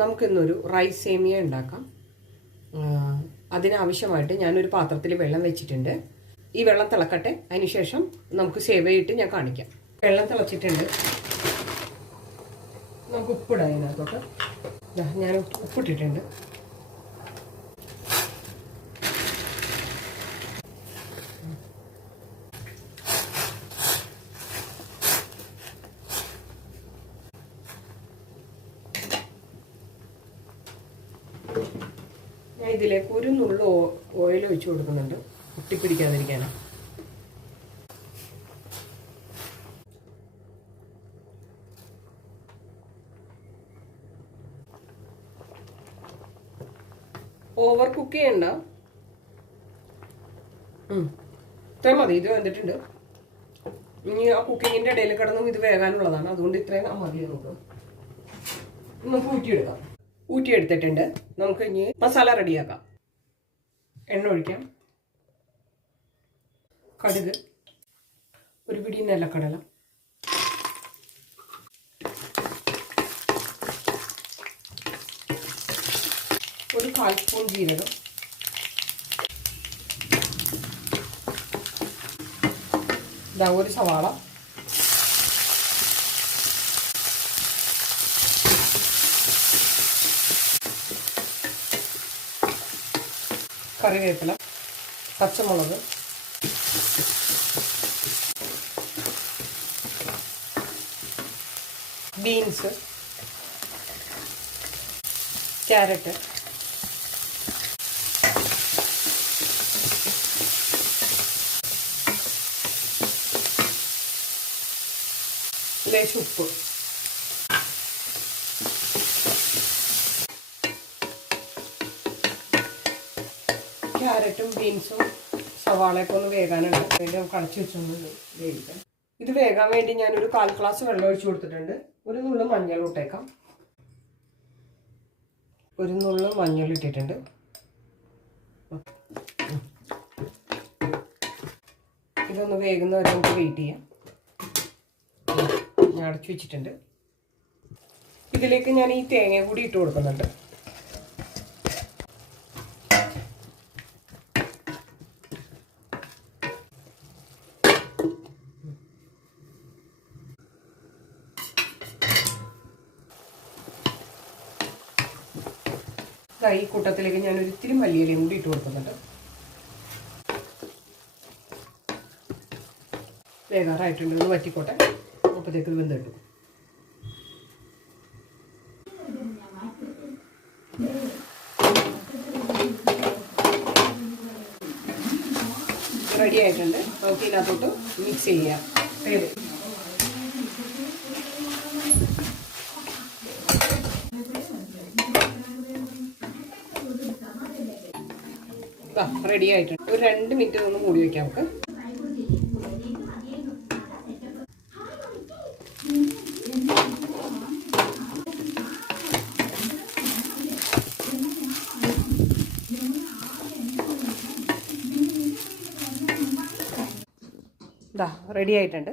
നമുക്കിന്നൊരു റൈസ് സേമിയ ഉണ്ടാക്കാം. അതിനാവശ്യമായിട്ട് ഞാനൊരു പാത്രത്തിൽ വെള്ളം വെച്ചിട്ടുണ്ട്. ഈ വെള്ളം തിളക്കട്ടെ, അതിനുശേഷം നമുക്ക് സേമിയ ഇട്ട് ഞാൻ കാണിക്കാം. വെള്ളം തിളച്ചിട്ടുണ്ട്. നമുക്ക് ഉപ്പിടാം ഇതിനകത്തോട്ട്. ഞാൻ ഉപ്പിട്ടിട്ടുണ്ട്. ഞാൻ ഇതിലേക്ക് ഒരു നുള്ളു ഓയിൽ ഒഴിച്ചു കൊടുക്കുന്നുണ്ട്, ഒട്ടിപ്പിടിക്കാതിരിക്കാനാണ്. ഓവർ കുക്ക് ചെയ്യണ്ട, ഇത്രയും മതി. ഇത് വെന്തിട്ടുണ്ട്. ഇനി ആ കുക്കിങ്ങിൻ്റെ ഇടയിൽ കിടന്നും ഇത് വേകാനുള്ളതാണ്, അതുകൊണ്ട് ഇത്രയും മതി. നമുക്ക് ഊറ്റിയെടുക്കാം. ഊറ്റിയെടുത്തിട്ടുണ്ട്. നമുക്ക് ഇനി മസാല റെഡിയാക്കാം. എണ്ണ ഒഴിക്കാം. കടുക്, ഒരു പിടി നിലക്കടല, ഒരു 1/4 സ്പൂൺ ജീരകം, ഒരു സവാള, കറിവേപ്പില, പച്ചമുളക്, ബീൻസ്, ക്യാരറ്റ്, ലേശം ഉപ്പ്, ക്യാരറ്റും ബീൻസും സവാളയൊക്കെ ഒന്ന് വേകാനുണ്ട്. അതിൻ്റെ കടച്ചു വെച്ചൊന്ന് വേവിക്കാം. ഇത് വേകാൻ വേണ്ടി ഞാനൊരു 1/4 ഗ്ലാസ് വെള്ളം ഒഴിച്ചു കൊടുത്തിട്ടുണ്ട്. ഒരു നുള്ളു മഞ്ഞൾ ഇട്ടേക്കാം. ഒരു നുള്ളു മഞ്ഞൾ ഇട്ടിട്ടുണ്ട്. ഇതൊന്ന് വേകുന്നവരെ നമുക്ക് വെയിറ്റ് ചെയ്യാം. ഞാൻ അടച്ചു വെച്ചിട്ടുണ്ട്. ഇതിലേക്ക് ഞാൻ ഈ തേങ്ങ കൂടി ഇട്ട് കൊടുക്കുന്നുണ്ട്. ഈ കൂട്ടത്തിലേക്ക് ഞാനൊരു ഇത്തിരി മല്ലിയിലയും കൂടി ഇട്ട് കൊടുക്കുന്നുണ്ട്. വേകാറായിട്ടുണ്ട്. ഒന്ന് വറ്റിക്കോട്ടെ. അപ്പോഴത്തേക്ക് വെന്തിട്ടു. റെഡി ആയിട്ടുണ്ട്. നമുക്ക് ഇതിനകത്തോട്ട് മിക്സ് ചെയ്യാം. റെഡി ആയിട്ടുണ്ട്. ഒരു 2 മിനിറ്റ് ഒന്ന് മൂടി വയ്ക്കാം നമുക്ക്. റെഡി ആയിട്ടുണ്ട്.